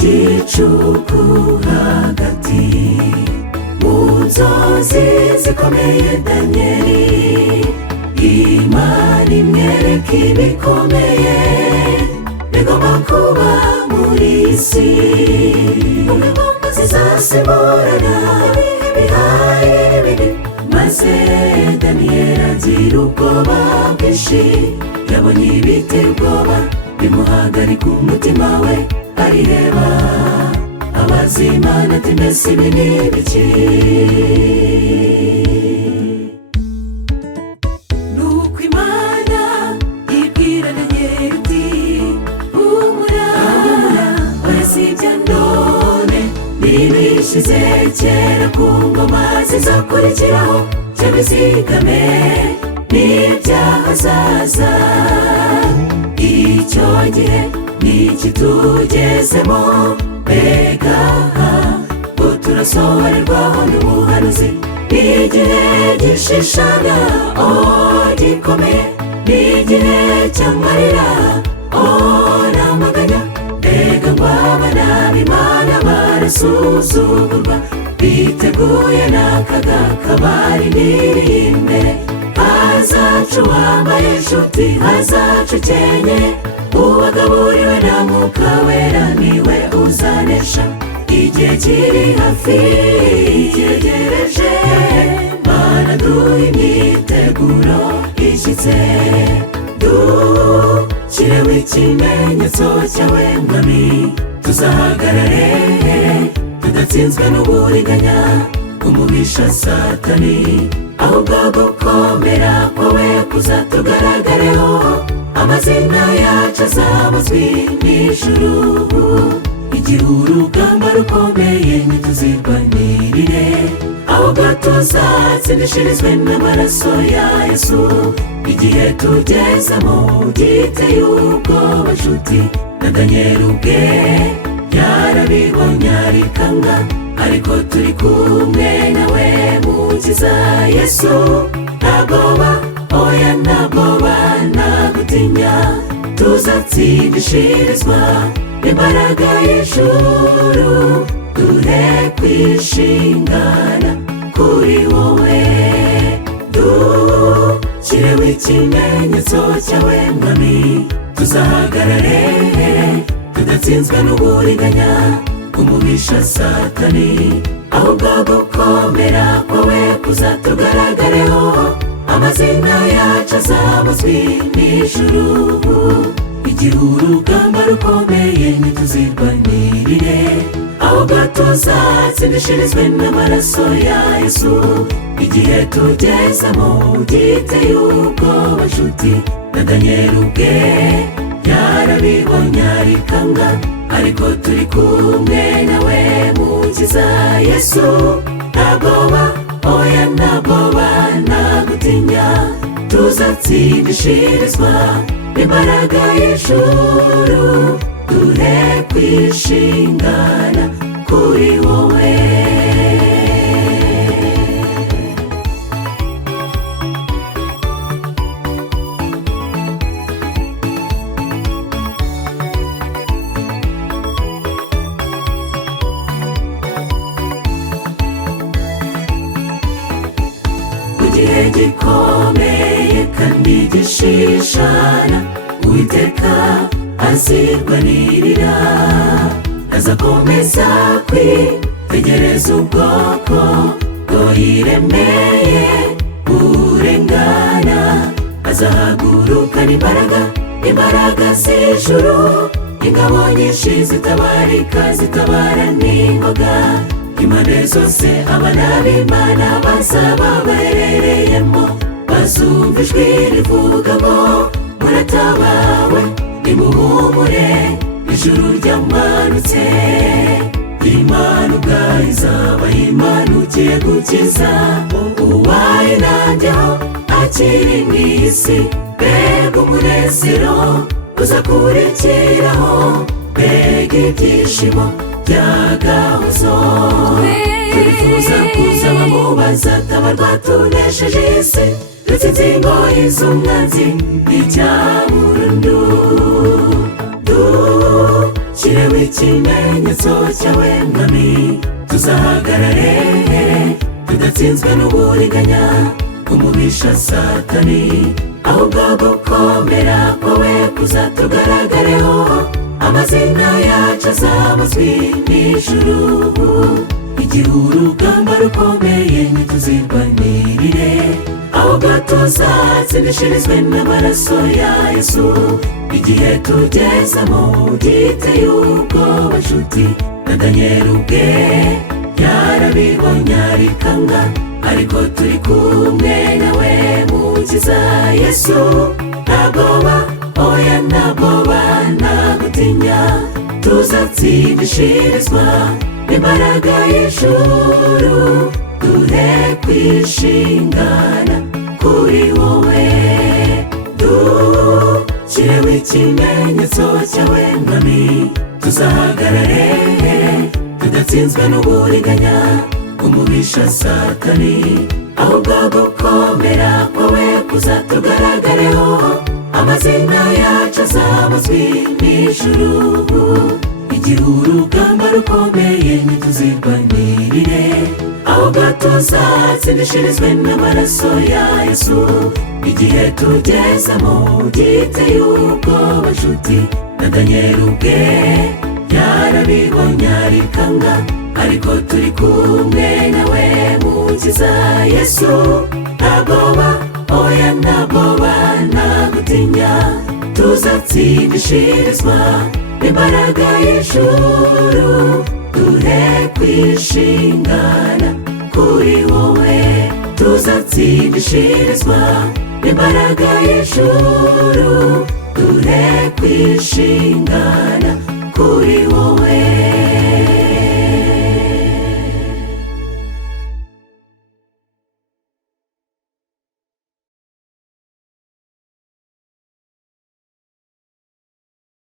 gicuku hagati mu nzozi zikomeye Danieli Imana imwereka ibikomeye bigomba kuba muri isi ingamba zizasimburana ibihaye n'ibindi maze Danieli agira ubwoba bwinshi yabonye ibiteye ubwoba bimuhagarika umutima we ariheba abaza Imana ati mbese ibi ni ibiki nuko Imana ibwira Danieli iti humura uretse ibya none n'ibishize kera ku ngoma zizakurikiraho cyangwa zigame n'ibyahazaza icyo gihe n'iki tugezemo mbega ngo turasohorerwaho n'ubuhanuzi n'igihe gishishana gikomeye n'igihe cy'amarira n'amaganya mbega ngo abana b'Imana barasuzugurwa biteguye n'akaga kabarindiriye imbere hazacu wambaye inshuti hazacu ukenyeye uwagaburiwe na Mwuka Wera niwe uzanesha igihe kiri hafi cyegereje Mana duha imyiteguro ishyitse dushyireho ikimenyetso cyawe mwami tuzahagarare tudatsinzwe n'uburiganya umubisha Satani ahubwo gukomera kwawe kuzatugaragareho amazina yacu azabazwi n'ijuru igihe urugamba rukomeye ntituzirwanirire ahubwo tuzatsindishirizwe n'amaraso ya Yesu igihe tugezemo giteye ubwoba nshuti na Danieli ubwe yarabibonye arikanga ariko turi kumwe nawe mukiza Yesu ntabwoba oya ntabwoba nagutinya tuzatsindishirizwa imbaraga y'ijuru dure kwishingana kuri wowe dushyireho ikimenyetso cyawe mwami tuzahagarare tudatsinzwe n'uburiganya umubisha Satani ahubwo gukomera kwawe kuzatugaragareho amazina yacu azabazwi n'ijuru igihe urugamba rukomeye ntituzirwanirire ahubwo tuzatsindishirizwe n'amaraso ya Yesu igihe tugezemo giteye ubwoba nshuti na Danieli ubwe yarabibonye arikanga ariko turi kumwe nawe mukiza Yesu ntabwoba oya ntabwoba nagutinya tuzatsindishirizwa imbaraga y'ijuru dure kwishingana kuri wowe igihe gikomeye kandi gishishana Uwiteka azirwanirira azakomeza kwitegereza ubwoko bwo yiremeye burengana azahagurukana imbaraga z'ijuru ingabo nyinshi zitabarika zitabara n'ingoga impande zose abana b'Imana bazaba baherereyemo bazumva ijwi rivuga ngo muratabawe nimuhumure ijuru ryamanutse Imana ubwayo izaba yimanukiye gukiza uwayinanjyeho akiri mu isi mbega umunezero uzakurikiraho mbega ibyishimo by'agahozo turifuza kuzaba mu bazatabarwa tunesheje isi dutsinze ingoyi z'umwanzi n'icya burundu dushyireho ikimenyetso cyawe mwami, tuzahagarare tudatsinzwe n'uburiganya bw'umubisha Satani, ahubwo gukomera kwawe kuzatugaragareho, amazina yacu azabazwi n'ijuru. Igihe urugamba rukomeye ntituzirwanirire, ahubwo tuzatsindishirizwe n'amaraso ya Yesu. Igihe tugezemo giteye ubwoba nshuti, na Danieli ubwe yarabibonye arikanga, ariko turi kumwe nawe mukiza Yesu. Ntabwoba, oya ntabwoba, ntagutinya, tuzatsindishirizwa n'imbaraga y'ijuru. Duhe kwishingana kuri wowe, dushyireho ikimenyetso cyawe mwami, tuzahagarare tudatsinzwe n'uburiganya bw'umubisha Satani, ahubwo gukomera kwawe kuzatugaragareho, amazina yacu azabazwi n'ijuru. Igihe urugamba rukomeye ntituzirwanirire, ahubwo tuzatsindishirizwe n'amaraso ya Yesu. Igihe tugezemo giteye ubwoba nshuti, na Danieli ubwe yarabibonye arikanga, ariko turi kumwe nawe mukiza Yesu. Ntabwoba, oya ntabwoba, ntagutinya, tuzatsindishirizwa n'imbaraga y'ijuru. Duhe kwishingana kuri wowe, tuzatsindishirizwa n'imbaraga y'ijuru. Duhe kwishingana kuri wowe.